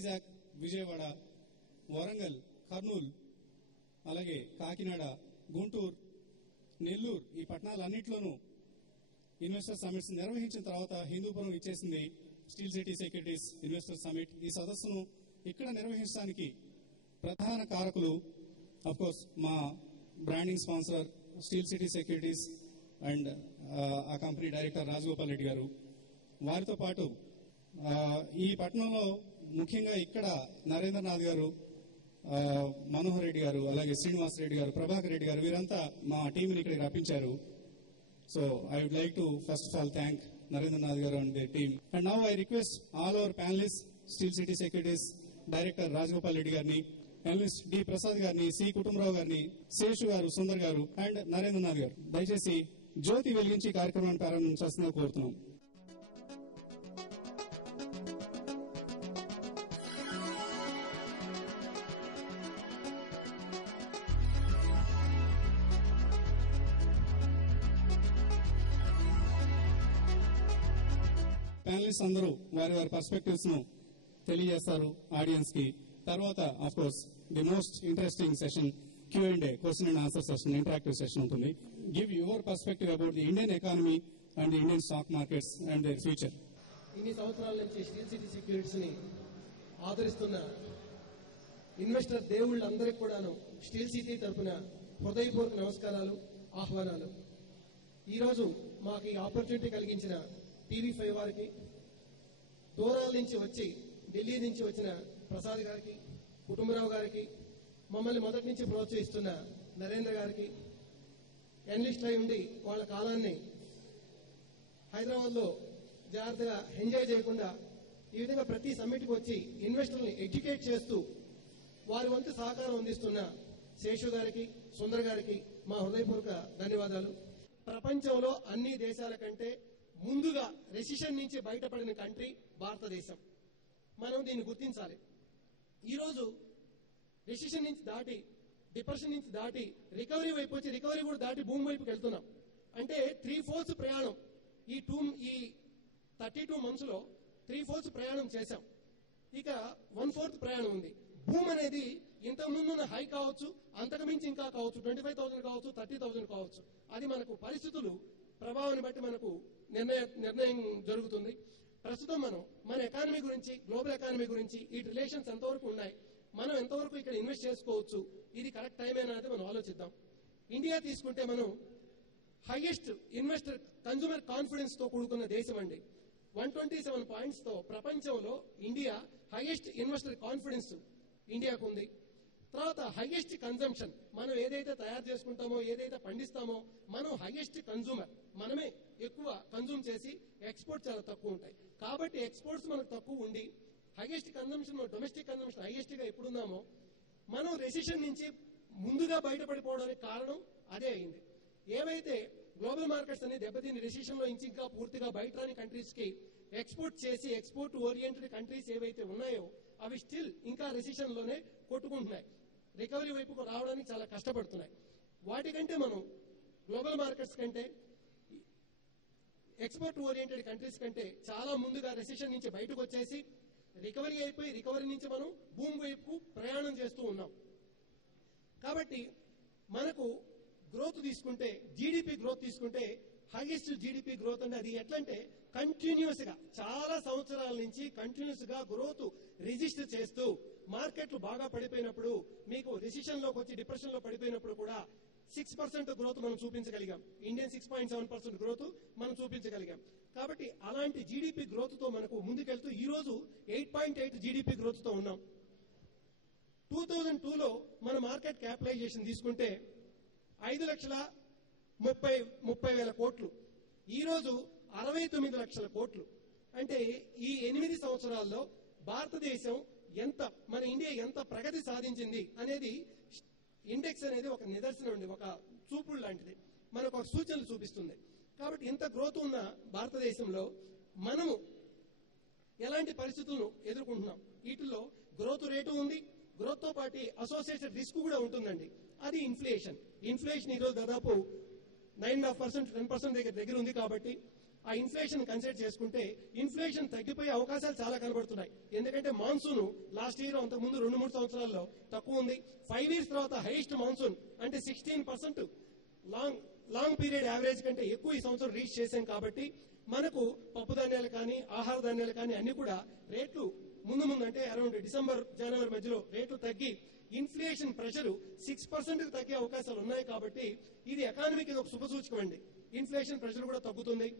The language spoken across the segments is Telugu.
వైజాగ్, విజయవాడ, వరంగల్, కర్నూలు, అలాగే కాకినాడ, గుంటూరు, నెల్లూరు ఈ పట్టణాలన్నింటిలోనూ ఇన్వెస్టర్ సమిట్స్ నిర్వహించిన తర్వాత హిందూపురం ఇచ్చేసింది steel City securities investor summit. ఈ సదస్సును ఇక్కడ నిర్వహించడానికి ప్రధాన కారకులు అఫ్కోర్స్ మా branding sponsor steel City securities and ఆ కంపెనీ డైరెక్టర్ రాజగోపాల్ రెడ్డి గారు. వారితో పాటు ఈ పట్టణంలో ముఖ్యంగా ఇక్కడ నరేంద్రనాథ్ గారు, మనోహర్ రెడ్డి గారు, అలాగే శ్రీనివాస్ రెడ్డి గారు, ప్రభాకర్ రెడ్డి గారు, వీరంతా మా టీంని ఇక్కడికి రప్పించారు. So I would like to first of all thank Narendranath గారు and their team. And now I request all our panelist Steel City Securities director Rajagopal Reddy గారిని, అనలిస్ట్ డి ప్రసాద్ గారిని, సి కుటుంబరావు గారిని, శేషు గారు, సుందర్ గారు అండ్ నరేంద్రనాథ్ గారు దయచేసి జ్యోతి వెలిగించి కార్యక్రమాన్ని ప్రారంభించాల్సిందిగా కోరుతున్నాం. ప్యానలిస్ట్ అందరూ వారి వారి పర్స్పెక్టివ్స్ ను తెలియజేస్తారు ఆడియన్స్ కి. తర్వాత of course the most interesting session Q&A, question and answer session, interactive session ఉంటుంది. Give your perspective about the Indian economy and the Indian stock markets and their future. ఇన్ని సంవత్సరాల నుంచి స్టీల్ సిటీ సెక్యూరిటీస్ ని ఆదరిస్తున్న ఇన్వెస్టర్ దేవుళ్ళందరికీ కూడాను స్టీల్ సిటీ తరఫున హృదయపూర్వక నమస్కారాలు, ఆహ్వానాలు. ఈరోజు మాకు ఈ ఆపర్చునిటీ కలిగించిన TV5 వారికి, దూరాల నుంచి వచ్చి ఢిల్లీ నుంచి వచ్చిన ప్రసాద్ గారికి, కుటుంబరావు గారికి, మమ్మల్ని మొదటి నుంచి ప్రోత్సహిస్తున్న నరేంద్ర గారికి, ఎనలిస్ట్ అయి ఉండి వాళ్ళ కాలాన్ని హైదరాబాద్ లో జాగ్రత్తగా ఎంజాయ్ చేయకుండా ఈ విధంగా ప్రతి సమ్మిట్కి వచ్చి ఇన్వెస్టర్ని ఎడ్యుకేట్ చేస్తూ వారి వంతు సహకారం అందిస్తున్న శేషు గారికి, సుందర్ గారికి మా హృదయపూర్వక ధన్యవాదాలు. ప్రపంచంలో అన్ని దేశాల కంటే ముందుగా రెసిషన్ నుంచి బయటపడిన కంట్రీ భారతదేశం. మనం దీన్ని గుర్తించాలి. ఈరోజు రెసిషన్ నుంచి దాటి, డిప్రెషన్ నుంచి దాటి రికవరీ వైపు వచ్చి, రికవరీ కూడా దాటి భూమి వైపుకి వెళ్తున్నాం. అంటే 3/4 ప్రయాణం ఈ 32 months లో 3/4 ప్రయాణం చేశాం. ఇక 1/4 ప్రయాణం ఉంది. భూమి అనేది ఇంతకుముందున్న హై కావచ్చు, అంతకుమించి ఇంకా కావచ్చు, 25,000 కావచ్చు, 30,000 కావచ్చు. అది మనకు పరిస్థితులు ప్రభావాన్ని బట్టి మనకు నిర్ణయం జరుగుతుంది. ప్రస్తుతం మనం మన ఎకానమీ గురించి, గ్లోబల్ ఎకానమీ గురించి, ఈ రిలేషన్స్ ఎంతవరకు ఉన్నాయి, మనం ఎంతవరకు ఇక్కడ ఇన్వెస్ట్ చేసుకోవచ్చు, ఇది కరెక్ట్ టైం అనేది మనం ఆలోచిద్దాం. ఇండియా తీసుకుంటే మనం హైయెస్ట్ ఇన్వెస్టర్ కన్స్యూమర్ కాన్ఫిడెన్స్ తో కూడుకున్న దేశం అండి. 127 points తో ప్రపంచంలో ఇండియా హైయెస్ట్ ఇన్వెస్టర్ కాన్ఫిడెన్స్ ఇండియాకు ఉంది. తర్వాత హైయెస్ట్ కన్జంప్షన్, మనం ఏదైతే తయారు చేసుకుంటామో, ఏదైతే పండిస్తామో, మనం హైయెస్ట్ కన్జ్యూమర్, మనమే ఎక్కువ కన్జ్యూమ్ చేసి ఎక్స్పోర్ట్ చాలా తక్కువ ఉంటాయి. కాబట్టి ఎక్స్పోర్ట్స్ మనకు తక్కువ ఉండి highest consumption, domestic consumption highest గా ఎప్పుడున్నామో మనం రెసిషన్ నుంచి ముందుగా బయటపడిపోవడానికి కారణం అదే అయింది. ఏవైతే గ్లోబల్ మార్కెట్స్ అనేది దెబ్బతిని రెసిషన్ లో నుంచి ఇంకా పూర్తిగా బయట రాని కంట్రీస్ కి ఎక్స్పోర్ట్ చేసి, ఎక్స్పోర్ట్ ఓరియంటెడ్ కంట్రీస్ ఏవైతే ఉన్నాయో అవి స్టిల్ ఇంకా రెసిషన్ లోనే కొట్టుకుంటున్నాయి, రికవరీ వైపుకు రావడానికి చాలా కష్టపడుతున్నాయి. వాటికంటే మనం గ్లోబల్ మార్కెట్స్ కంటే, ఎక్స్పోర్ట్ ఓరియంటెడ్ కంట్రీస్ కంటే చాలా ముందుగా రెసిషన్ నుంచి బయటకు వచ్చేసి రికవరీ అయిపోయి, రికవరీ నుంచి మనం భూమి వైపుకు ప్రయాణం చేస్తూ ఉన్నాం. కాబట్టి మనకు గ్రోత్ తీసుకుంటే, జీడిపి గ్రోత్ తీసుకుంటే, హైయెస్ట్ జీడిపి గ్రోత్ అంటే అది ఎట్లంటే కంటిన్యూస్ గా చాలా సంవత్సరాల నుంచి కంటిన్యూస్ గా గ్రోత్ రిజిస్టర్ చేస్తూ, మార్కెట్లు బాగా పడిపోయినప్పుడు, మీకు రిసిషన్ లోకి వచ్చి డిప్రెషన్ లో పడిపోయినప్పుడు కూడా 6% గ్రోత్ మనం చూపించగలిగాం. ఇండియన్ 6.7% గ్రోత్ మనం చూపించగలిగాం. కాబట్టి అలాంటి జీడిపి గ్రోత్ తో మనకు ముందుకెళ్తూ ఈ రోజు 8.8 జీడిపి గ్రోత్ తో ఉన్నాం. 2002లో మన మార్కెట్ క్యాపిటలైజేషన్ తీసుకుంటే 5,30,000 కోట్లు, ఈ రోజు 69 లక్షల కోట్లు. అంటే ఈ 8 సంవత్సరాల్లో భారతదేశం ఎంత, మన ఇండియా ఎంత ప్రగతి సాధించింది అనేది ఇండెక్స్ అనేది ఒక నిదర్శనం అండి, ఒక చూపుడు లాంటిది, మనకు ఒక సూచనలు చూపిస్తుంది. కాబట్టి ఇంత గ్రోత్ ఉన్న భారతదేశంలో మనము ఎలాంటి పరిస్థితులను ఎదుర్కొంటున్నాం? వీటిల్లో గ్రోత్ రేటు ఉంది, గ్రోత్ తో పాటు అసోసియేటెడ్ రిస్క్ కూడా ఉంటుందండి. అది ఇన్ఫ్లేషన్. ఇన్ఫ్లేషన్ ఈరోజు దాదాపు 9.5%, 10% దగ్గర ఉంది. కాబట్టి ఆ ఇన్ఫ్లేషన్ కన్సిడర్ చేసుకుంటే ఇన్ఫ్లేషన్ తగ్గిపోయే అవకాశాలు చాలా కనబడుతున్నాయి. ఎందుకంటే మాన్సూన్ లాస్ట్ ఇయర్ అంతకు ముందు 2-3 సంవత్సరాల్లో తక్కువ ఉంది. 5 years తర్వాత హైయెస్ట్ మాన్సూన్ అంటే 16% లాంగ్ పీరియడ్ యావరేజ్ కంటే ఎక్కువ ఈ సంవత్సరం రీచ్ చేశాం. కాబట్టి మనకు పప్పు ధాన్యాలు కానీ ఆహార ధాన్యాలు కానీ అన్ని కూడా రేట్లు ముందు అంటే అరౌండ్ డిసెంబర్ జనవరి మధ్యలో రేట్లు తగ్గి ఇన్ఫ్లేషన్ ప్రెషర్ 6% తగ్గే అవకాశాలు ఉన్నాయి. కాబట్టి ఇది ఎకానమీకి ఒక శుభసూచకం అండి. ఇన్ఫ్లేషన్ ప్రెషర్ కూడా తగ్గుతుంది.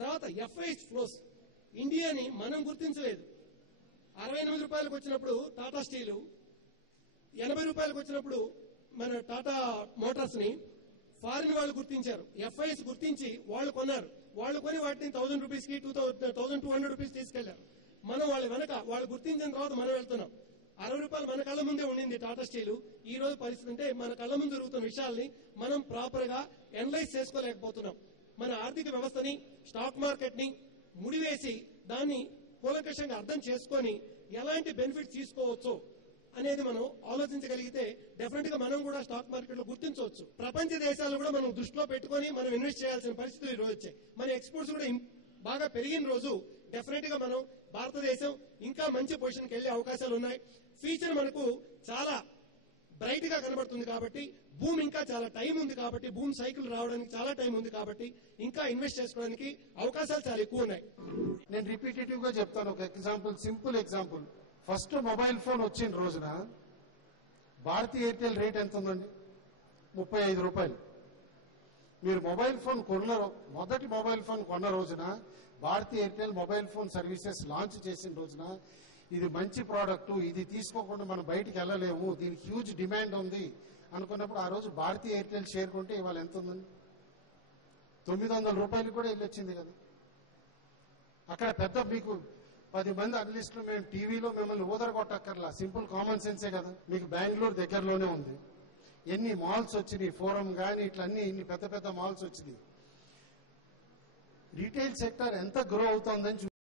తర్వాత ఎఫ్ఐఎస్ ఫ్లోస్ ఇండియాని మనం గుర్తించలేదు. 68 రూపాయలకు వచ్చినప్పుడు టాటా స్టీలు, 80 రూపాయలకు వచ్చినప్పుడు మన టాటా మోటార్స్ ని ఫారిన్ వాళ్ళు గుర్తించారు. ఎఫ్ఐఎస్ గుర్తించి వాళ్ళు కొన్నారు. వాళ్ళు కొని వాటిని 1000 రూపీస్ కి 2200 రూపీస్ తీసుకెళ్లారు. మనం వాళ్ళ వెనక వాళ్ళు గుర్తించిన తర్వాత మనం వెళ్తున్నాం. 60 రూపాయలు మన కళ్ళ ముందే ఉండింది టాటా స్టీల్. ఈ రోజు పరిస్థితి అంటే మన కళ్ళ ముందు జరుగుతున్న విషయాల్ని మనం ప్రాపర్ గా అనలైజ్ చేసుకోలేకపోతున్నాం. మన ఆర్థిక వ్యవస్థని స్టాక్ మార్కెట్ ని ముడివేసి దాన్ని కూలంకషంగా అర్థం చేసుకొని ఎలాంటి బెనిఫిట్స్ తీసుకోవచ్చో అనేది మనం ఆలోచించగలిగితే డెఫినెట్ గా మనం కూడా స్టాక్ మార్కెట్ లో గుర్తించవచ్చు. ప్రపంచ దేశాలు కూడా మనం దృష్టిలో పెట్టుకొని మనం ఇన్వెస్ట్ చేయాల్సిన పరిస్థితులు ఈ రోజు వచ్చాయి. మన ఎక్స్పోర్ట్స్ కూడా బాగా పెరిగిన రోజు డెఫినెట్ గా మనం భారతదేశం ఇంకా మంచి పొజిషన్కి వెళ్లే అవకాశాలు ఉన్నాయి. ఫ్యూచర్ మనకు చాలా బ్రైట్ గా కనబడుతుంది. కాబట్టి భూమి ఇంకా చాలా టైం ఉంది. కాబట్టి భూమి సైకిల్ రావడానికి చాలా టైం ఉంది. కాబట్టి ఇంకా ఇన్వెస్ట్ చేసుకోవడానికి అవకాశాలు చాలా ఎక్కువ ఉన్నాయి. నేను రిపీటేటివ్ గా చెప్తాను. ఒక example, simple example. First mobile phone వచ్చిన రోజున భారతీ ఎయిర్టెల్ రేట్ ఎంత ఉందండి? 35 రూపాయలు. మీరు మొబైల్ ఫోన్ మొదటి మొబైల్ ఫోన్ కొన్న రోజున Bharti Airtel mobile phone services launch చేసిన రోజున ఇది మంచి ప్రోడక్ట్, ఇది తీసుకోకుండా మనం బయటికి వెళ్ళలేము, దీనికి హ్యూజ్ డిమాండ్ ఉంది అనుకున్నప్పుడు ఆ రోజు భారతీ ఎయిర్టెల్ షేర్ కొంటే ఇవాళ ఎంత ఉందండి? 900 రూపాయలు కూడా వెళ్ళొచ్చింది కదా. అక్కడ పెద్ద మీకు 10 మంది అనలిస్టులు మేము టీవీలో మిమ్మల్ని ఊదరగొట్టక్కర్లా. సింపుల్ కామన్ సెన్సే కదా. మీకు బెంగళూరు దగ్గరలోనే ఉంది. ఎన్ని మాల్స్ వచ్చినాయి, ఫోరం కానీ ఇట్లన్నీ ఇన్ని పెద్ద పెద్ద మాల్స్ వచ్చినాయి. రీటైల్ సెక్టర్ ఎంత గ్రో అవుతోందని